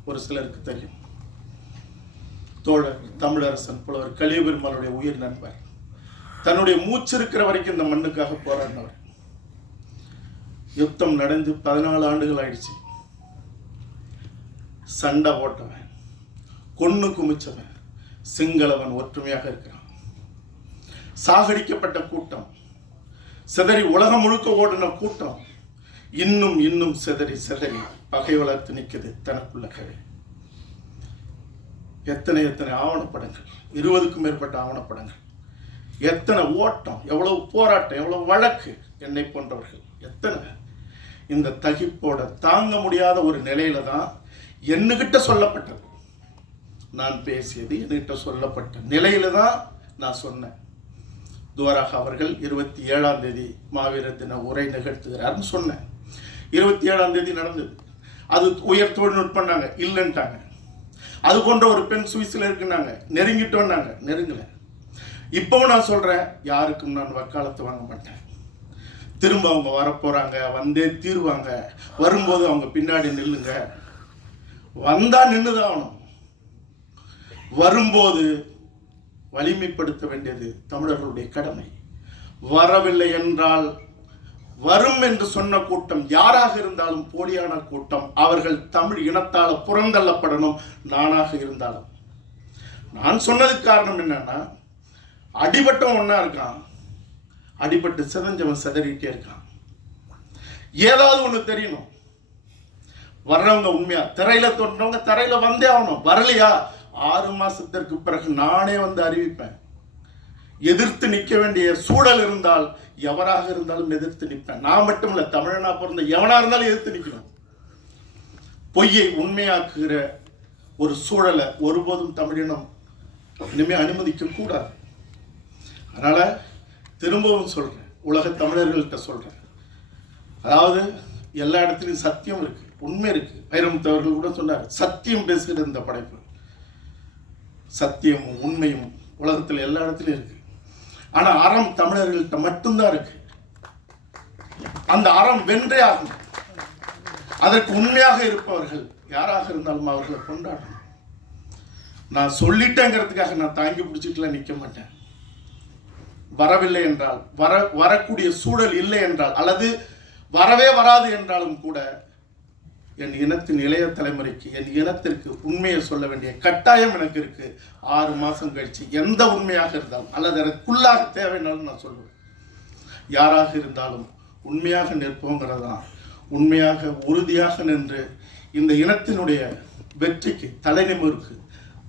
ஒரு சிலருக்கு தெரியும். தோழர் தமிழரசன் புலவர் கலியபெருமானுடைய உயிர் நண்பர், தன்னுடைய மூச்சு இருக்கிற வரைக்கும் இந்த மண்ணுக்காக போராடினவர். யுத்தம் நடந்து 14 ஆண்டுகள் ஆயிடுச்சு. சண்டை போட்டவன், கொன்னு குமிச்சவன், சிங்களவன் ஒற்றுமையாக இருக்கிறான். சாகடிக்கப்பட்ட கூட்டம், சிதறி உலகம் முழுக்க ஓடின கூட்டம் இன்னும் சிதறி பகை வளர்த்து நிற்குது தனக்குள்ளகவே. எத்தனை ஆவணப்படங்கள், 20க்கும் மேற்பட்ட ஆவணப்படங்கள், எத்தனை ஓட்டம், எவ்வளவு போராட்டம், எவ்வளவு வழக்கு, என்னை போன்றவர்கள் எத்தனை. இந்த தகிப்போட தாங்க முடியாத ஒரு நிலையில தான் என்னகிட்ட சொல்லப்பட்டது, நான் பேசியது என்கிட்ட சொல்லப்பட்ட நிலையில தான் நான் சொன்னேன். துவராக அவர்கள் 27ஆம் தேதி மாவீரர் தின உரை நிகழ்த்துகிறார்னு சொன்னேன். 27ஆம் தேதி நடந்தது. அது உயர் தொழில்நுட்பம்னாங்க, இல்லைன்ட்டாங்க. அது போன்ற ஒரு பெண் சுவிஸில் இருக்குன்னாங்க, நெருங்கிட்டோன்னாங்க, நெருங்கல. இப்பவும் நான் சொல்றேன், யாருக்கும் நான் வக்காலத்து வாங்க மாட்டேன். திரும்ப அவங்க வரப்போறாங்க, வந்தே தீருவாங்க. வரும்போது அவங்க பின்னாடி நில்லுங்க. வந்தா நின்றுதான் ஆகணும். வரும்போது வலிமைப்படுத்த வேண்டியது தமிழர்களுடைய கடமை. வரவில்லை என்றால், வரும் என்று சொன்ன கூட்டம் யாராக இருந்தாலும் போலியான கூட்டம், அவர்கள் தமிழ் இனத்தால் புறந்தள்ளப்படணும். நானாக இருந்தாலும். நான் சொன்னதுக்கு காரணம் என்னன்னா, அடிபட்டம் ஒன்னா இருக்கான், அடிபட்டு சிதஞ்சவன் சிதறிட்டே இருக்கான். ஏதாவது ஒண்ணு தெரியணும். வர்றவங்க உண்மையா திரையில தோன்றவங்க திரையில வந்தே ஆகணும். வரலையா 6 மாசத்திற்கு பிறகு நானே வந்து அறிவிப்பேன். எதிர்த்து நிற்க வேண்டிய சூழல் இருந்தால் எவராக இருந்தாலும் எதிர்த்து நிற்பேன். நான் மட்டும் இல்ல, தமிழனா பிறந்த எவனா இருந்தாலும் எதிர்த்து நிற்கணும். பொய்யை உண்மையாக்குகிற ஒரு சூழலை ஒருபோதும் தமிழினம் இனிமே அனுமதிக்க கூடாது. அதனால திரும்பவும் சொல்றேன், உலக தமிழர்கள்ட்ட சொல்றேன், அதாவது எல்லா இடத்துலையும் சத்தியம் இருக்கு, உண்மை இருக்கு. வைரமுத்தவர்கள் கூட சொன்னார், சத்தியம் பேசுகிற இந்த படைப்பு, சத்தியமும் உண்மையும் உலகத்தில் எல்லா இடத்துலையும் இருக்கு. ஆனா அறம் தமிழர்கள்ட்ட மட்டும்தான் இருக்கு. அந்த அறம் வென்றே ஆகும். அதற்கு உண்மையாக இருப்பவர்கள் யாராக இருந்தாலும் அவர்களை கொண்டாடணும். நான் சொல்லிட்டேங்கிறதுக்காக நான் தாங்கி பிடிச்சிட்டுலாம் நிற்க மாட்டேன். வரவில்லை என்றால், வரக்கூடிய சூழல் இல்லை என்றால், அல்லது வரவே வராது என்றாலும் கூட என் இனத்தின் இளைய தலைமுறைக்கு, என் இனத்திற்கு உண்மையை சொல்ல வேண்டிய கட்டாயம் எனக்கு இருக்கு. 6 மாதம் கழிச்சு எந்த உண்மையாக இருந்தாலும், அல்லது எனக்குள்ளாக தேவைன்னாலும் நான் சொல்லுவேன். யாராக இருந்தாலும் உண்மையாக நிற்போங்கிறதான், உண்மையாக உறுதியாக நின்று இந்த இனத்தினுடைய வெற்றிக்கு, தலைநிமிருக்கு,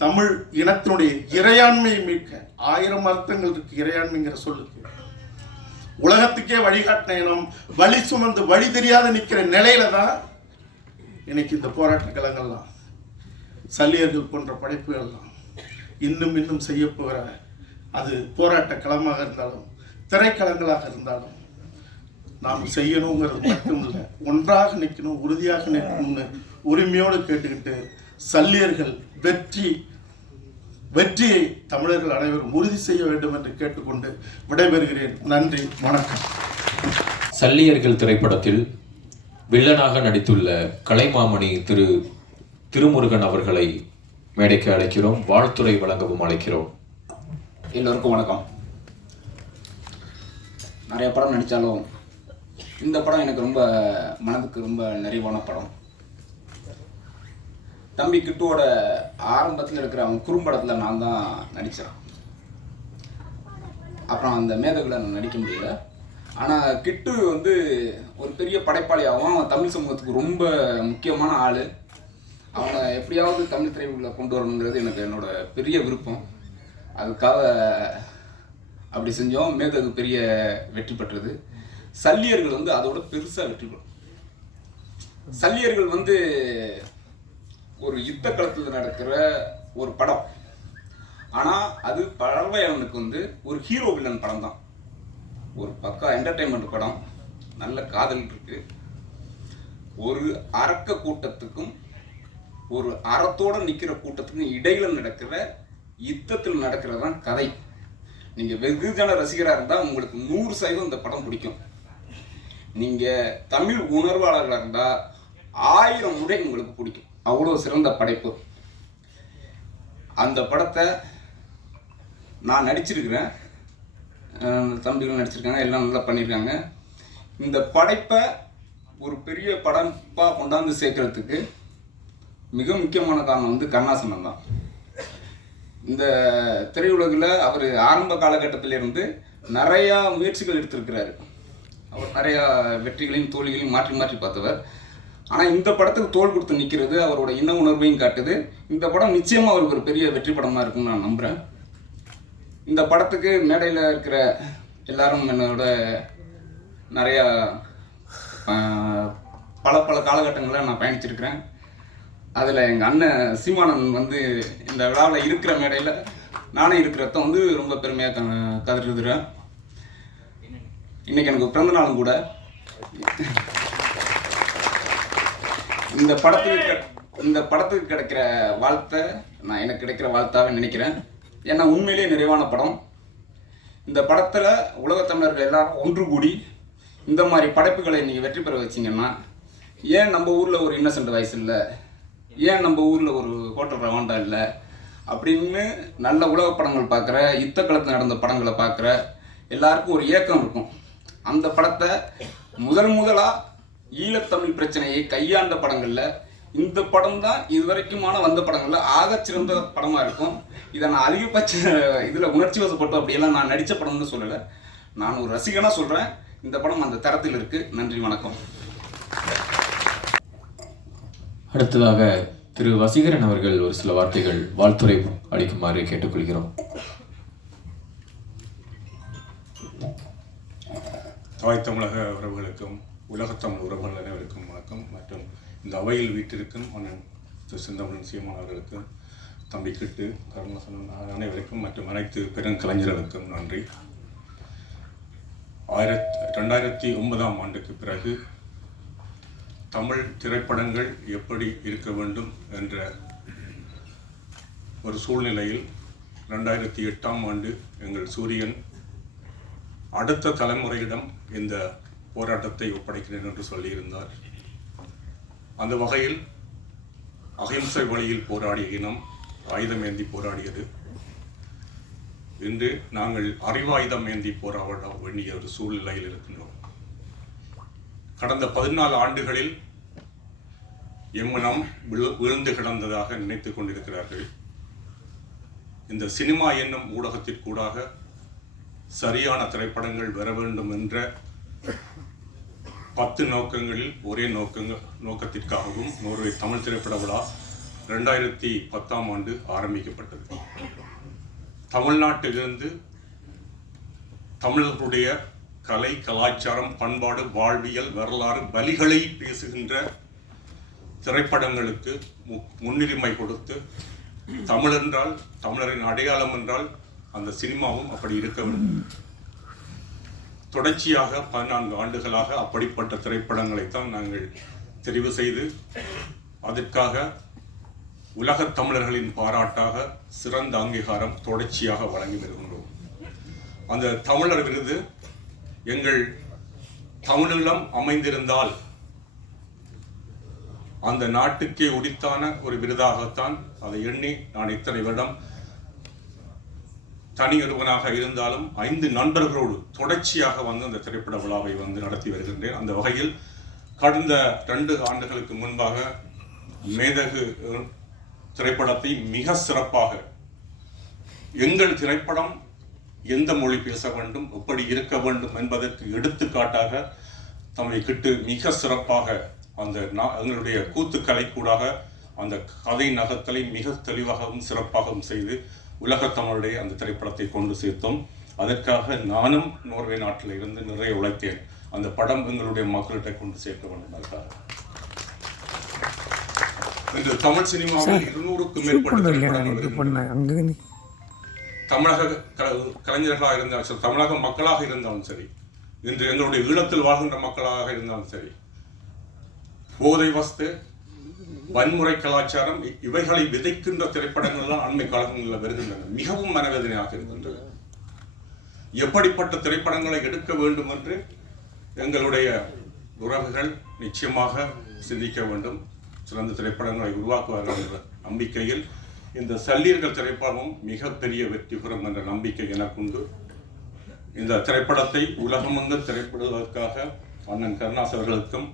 தமிழ் இனத்தினுடைய இறையாண்மையை மீட்க 1000 அர்த்தங்கள் இருக்கு இறையாண்மைங்கிற சொல்லுக்கு. உலகத்துக்கே வழிகாட்டின இனம் வழி சுமந்து வழி தெரியாத நிற்கிற நிலையில தான் இன்னைக்கு இந்த போராட்ட களங்கள்லாம், சல்லியர்கள் போன்ற படைப்புகள்லாம் இன்னும் இன்னும் செய்ய போகிற, அது போராட்ட களமாக இருந்தாலும் திரைக்களங்களாக இருந்தாலும் நாம் செய்யணுங்கிறது மட்டும் இல்லை, ஒன்றாக நிற்கணும், உறுதியாக நிற்கணும்னு உரிமையோடு கேட்டுக்கிட்டு, சல்லியர்கள் வெற்றியை தமிழர்கள் அனைவரும் உறுதி செய்ய வேண்டும் என்று கேட்டுக்கொண்டு விடைபெறுகிறேன். நன்றி, வணக்கம். சல்லியர்கள் திரைப்படத்தில் வில்லனாக நடித்துள்ள கலைமாமணி திருமுருகன் அவர்களை மேடைக்கு அழைக்கிறோம். வாழ்த்துரை வழங்கவும் அழைக்கிறோம். எல்லோருக்கும் வணக்கம். நிறைய படம் நடித்தாலும் இந்த படம் எனக்கு ரொம்ப மனதுக்கு ரொம்ப நிறைவான படம். தம்பி கிட்டுவோட ஆரம்பத்தில் இருக்கிற அவன் குறும்படத்தில் நான் தான் நடித்தேன். அப்புறம் அந்த மேதகுல நான் நடிக்க முடியல. ஆனால் கிட்டு வந்து ஒரு பெரிய படைப்பாளியாகவும், அவன் தமிழ் சமூகத்துக்கு ரொம்ப முக்கியமான ஆள். அவனை எப்படியாவது தமிழ் திரையுள்ள கொண்டு வரணுங்கிறது எனக்கு என்னோட பெரிய விருப்பம். அதுக்காக அப்படி செஞ்சோம். மேதகு பெரிய வெற்றி பெற்றது. சல்லியர்கள் வந்து அதோட பெருசாக வெற்றி பெறும். சல்லியர்கள் வந்து ஒரு யுத்த களத்தில் நடக்கிற ஒரு படம். ஆனால் அது பழமையாளனுக்கு வந்து ஒரு ஹீரோ வில்லன் படம் தான். ஒரு பக்கா என்டர்டெயின்மெண்ட் படம். நல்ல காதல் இருக்கு. ஒரு அரக்க கூட்டத்துக்கும் ஒரு அறத்தோடு நிற்கிற கூட்டத்துக்கும் இடையில நடக்கிற யுத்தத்தில் நடக்கிறது தான் கதை. நீங்கள் வெகுஜன ரசிகராக இருந்தால் உங்களுக்கு 100% இந்த படம் பிடிக்கும். நீங்கள் தமிழ் உணர்வாளர்களாக இருந்தால் 1000 முறை உங்களுக்கு பிடிக்கும். அவ்வளோ சிறந்த படைப்பு. அந்த படத்தை நான் நடிச்சிருக்கிறேன், தம்பிகளும் நடிச்சிருக்காங்க, எல்லாம் நல்லா பண்ணியிருக்காங்க. இந்த படைப்பை ஒரு பெரிய படைப்பாக கொண்டாந்து சேர்க்கறதுக்கு மிக முக்கியமான காரணம் வந்து கருணாசனம் தான். இந்த திரையுலகில் அவர் ஆரம்ப காலகட்டத்திலிருந்து நிறையா முயற்சிகள் எடுத்திருக்கிறாரு. அவர் நிறையா வெற்றிகளையும் தோல்விகளையும் மாற்றி மாற்றி பார்த்தவர். ஆனால் இந்த படத்துக்கு தோள் கொடுத்து நிற்கிறது அவரோட இன உணர்வையும் காட்டுது. இந்த படம் நிச்சயமாக அவருக்கு ஒரு பெரிய வெற்றி படமாக இருக்குன்னு நான் நம்புகிறேன். இந்த படத்துக்கு மேடையில் இருக்கிற எல்லாரும் என்னோட நிறையா பல காலகட்டங்களில் நான் பயணிச்சிருக்கிறேன். அதில் எங்கள் அண்ணன் சீமானன் வந்து இந்த விழாவில் இருக்கிற மேடையில் நானே இருக்கிறத வந்து ரொம்ப பெருமையாக கதறுதுறேன். இன்றைக்கி எனக்கு பிறந்த நாளும் கூட. இந்த படத்துக்கு கிடைக்கிற வாழ்த்தை நான் எனக்கு கிடைக்கிற வாழ்த்தாவே நினைக்கிறேன். ஏன்னா உண்மையிலேயே நிறைவான படம். இந்த படத்தில் உலகத்தமிழர்கள் எல்லாரும் ஒன்று கூடி இந்த மாதிரி படைப்புகளை நீங்கள் வெற்றி பெற வச்சிங்கன்னா, ஏன் நம்ம ஊரில் ஒரு இன்னசென்ட் வயசு இல்லை, ஏன் நம்ம ஊரில் ஒரு ஹோட்டல் ரவாண்டா இல்லை அப்படின்னு நல்ல உலக படங்கள் பார்க்குற, யுத்த களத்தில் நடந்த படங்களை பார்க்குற எல்லாருக்கும் ஒரு ஏக்கம் இருக்கும். அந்த படத்தை முதலாக ஈழத்தமிழ் பிரச்சனையை கையாண்ட படங்களில் இந்த படம் தான் இதுவரைக்குமான வந்த படங்களில் ஆகச்சிறந்த படமாக இருக்கும். இதை நான் அதிகபட்ச இதில் உணர்ச்சி வசப்பட்டோம் அப்படியெல்லாம் நான் நடித்த படம்னு சொல்லலை, நான் ஒரு ரசிகனாக சொல்கிறேன். இந்த படம் அந்த தரத்தில் இருக்குது. நன்றி, வணக்கம். அடுத்ததாக திரு வசீகரன் அவர்கள் ஒரு சில வார்த்தைகள் வாழ்த்துரை அளிக்குமாறு கேட்டுக்கொள்கிறோம். தாய் தமிழக உறவுகளுக்கும் உலகத்தமிழ் உறவுகள் அனைவருக்கும் வணக்கம். மற்றும் இந்த அவையில் வீட்டிற்கும் அண்ணன் செந்தமிழன் சீமான் அவர்களுக்கும், தம்பி கிட்டு, கருணாசனன் அனைவருக்கும் மற்றும் அனைத்து பெருங்கலைஞர்களுக்கும் நன்றி. 2009ஆம் ஆண்டுக்கு பிறகு தமிழ் திரைப்படங்கள் எப்படி இருக்க வேண்டும் என்ற ஒரு சூழ்நிலையில் 2008ஆம் ஆண்டு எங்கள் சூரியன் அடுத்த தலைமுறையிடம் இந்த போராட்டத்தை ஒப்படைக்கிறேன் என்று சொல்லியிருந்தார். அந்த வகையில் அகிம்சை வழியில் போராடிய இனம் ஆயுதமேந்தி போராடியது. இன்று நாங்கள் அறிவாயுதம் ஏந்தி போராட வேண்டிய ஒரு சூழ்நிலையில் இருக்கின்றோம். கடந்த 14 ஆண்டுகளில் எம்மனம் விழுந்து கிடந்ததாக நினைத்துக் கொண்டிருக்கிறார்கள். இந்த சினிமா என்னும் ஊடகத்திற்கூடாக சரியான திரைப்படங்கள் வர வேண்டும் என்ற 10 நோக்கங்களில் ஒரே நோக்கத்திற்காகவும் நோர்வே தமிழ் திரைப்பட விழா 2010ஆம் ஆண்டு ஆரம்பிக்கப்பட்டது. தமிழ்நாட்டிலிருந்து தமிழர்களுடைய கலை, கலாச்சாரம், பண்பாடு, வாழ்வியல், வரலாறு, பலிகளை பேசுகின்ற திரைப்படங்களுக்கு முன்னுரிமை கொடுத்து, தமிழ் என்றால், தமிழரின் அடையாளம் என்றால் அந்த சினிமாவும் அப்படி இருக்க வேண்டும். தொடர்ச்சியாக 14 ஆண்டுகளாக அப்படிப்பட்ட திரைப்படங்களைத்தான் நாங்கள் தெரிவு செய்து அதற்காக உலகத் தமிழர்களின் பாராட்டாக சிறந்த அங்கீகாரம் தொடர்ச்சியாக வழங்கி வருகின்றோம். அந்த தமிழர் விருது எங்கள் தமிழீழம் அமைந்திருந்தால் அந்த நாட்டுக்கே உரித்தான ஒரு விருதாகத்தான் அதை எண்ணி நான் இத்தனை வருடம் தனியொருவனாக இருந்தாலும் 5 நண்பர்களோடு தொடர்ச்சியாக வந்து அந்த திரைப்பட விழாவை வந்து நடத்தி வருகின்றேன். அந்த வகையில் கடந்த 2 ஆண்டுகளுக்கு முன்பாக மேதகு திரைப்படத்தை மிக சிறப்பாக எங்கள் திரைப்படம் எந்த மொழி பேச வேண்டும், எப்படி இருக்க வேண்டும் என்பதற்கு எடுத்துக்காட்டாக தம்மை கிட்டு மிக சிறப்பாக அந்த எங்களுடைய கூத்துக்கலை கூடாக அந்த கதை நகர்த்தலை மிக தெளிவாகவும் சிறப்பாகவும் செய்து உலகத்தமிழுடைய அந்த திரைப்படத்தை கொண்டு சேர்த்தோம். அதற்காக நானும் நோர்வே நாட்டில் இருந்து நிறைய உழைத்தேன். அந்த படம் எங்களுடைய மக்கள்கிட்ட கொண்டு சேர்க்க வேண்டும். அதற்காக இன்று தமிழ் சினிமாவில் 200க்கும் மேற்பட்ட தமிழக கலைஞர்களாக இருந்தாலும் சரி, தமிழக மக்களாக இருந்தாலும் சரி, இன்று எங்களுடைய ஈழத்தில் வாழ்கின்ற மக்களாக இருந்தாலும் சரி, போதை வஸ்து, வன்முறை கலாச்சாரம் இவைகளை விதைக்கின்ற திரைப்படங்கள் தான் அண்மை காலங்களில் வருகின்றன. மிகவும் மனவேதனையாக இருக்கின்றது. எப்படிப்பட்ட திரைப்படங்களை எடுக்க வேண்டும் என்று எங்களுடைய உறவுகள் நிச்சயமாக சிந்திக்க வேண்டும். சிறந்த திரைப்படங்களை உருவாக்குவார்கள் என்ற நம்பிக்கையில் இந்த சல்லீர்கள் திரைப்படமும் மிகப்பெரிய வெற்றி பெறும் என்ற நம்பிக்கை எனக்குண்டு. இந்த திரைப்படத்தை உலகமெங்கும் திரைப்படுவதற்காக அண்ணன் கருணாஸ் அவர்களுக்கும்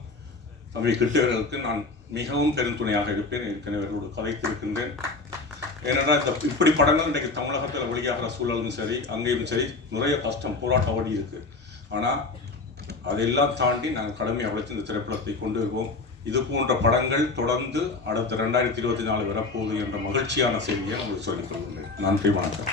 தம்பி கிட்டவர்களுக்கு நான் மிகவும் பெருந்துணையாக இருப்பேன். ஏற்கனவே அவர்களோடு கதைத்திருக்கின்றேன். ஏனென்றால் இப்படி படங்கள் இன்றைக்கு தமிழகத்தில் வெளியாகிற சூழலும் சரி, அங்கேயும் சரி நிறைய கஷ்டம், போராட்டம் ஓடி இருக்கு. ஆனால் அதெல்லாம் தாண்டி நாங்கள் கடமையை உழைத்து இந்த திரைப்படத்தை கொண்டு வருவோம். இது போன்ற படங்கள் தொடர்ந்து அடுத்த 2024 வரப்போகுது என்ற மகிழ்ச்சியான செய்தியை உங்களுக்கு சொல்லிக் கொள்கிறேன். நன்றி, வணக்கம்.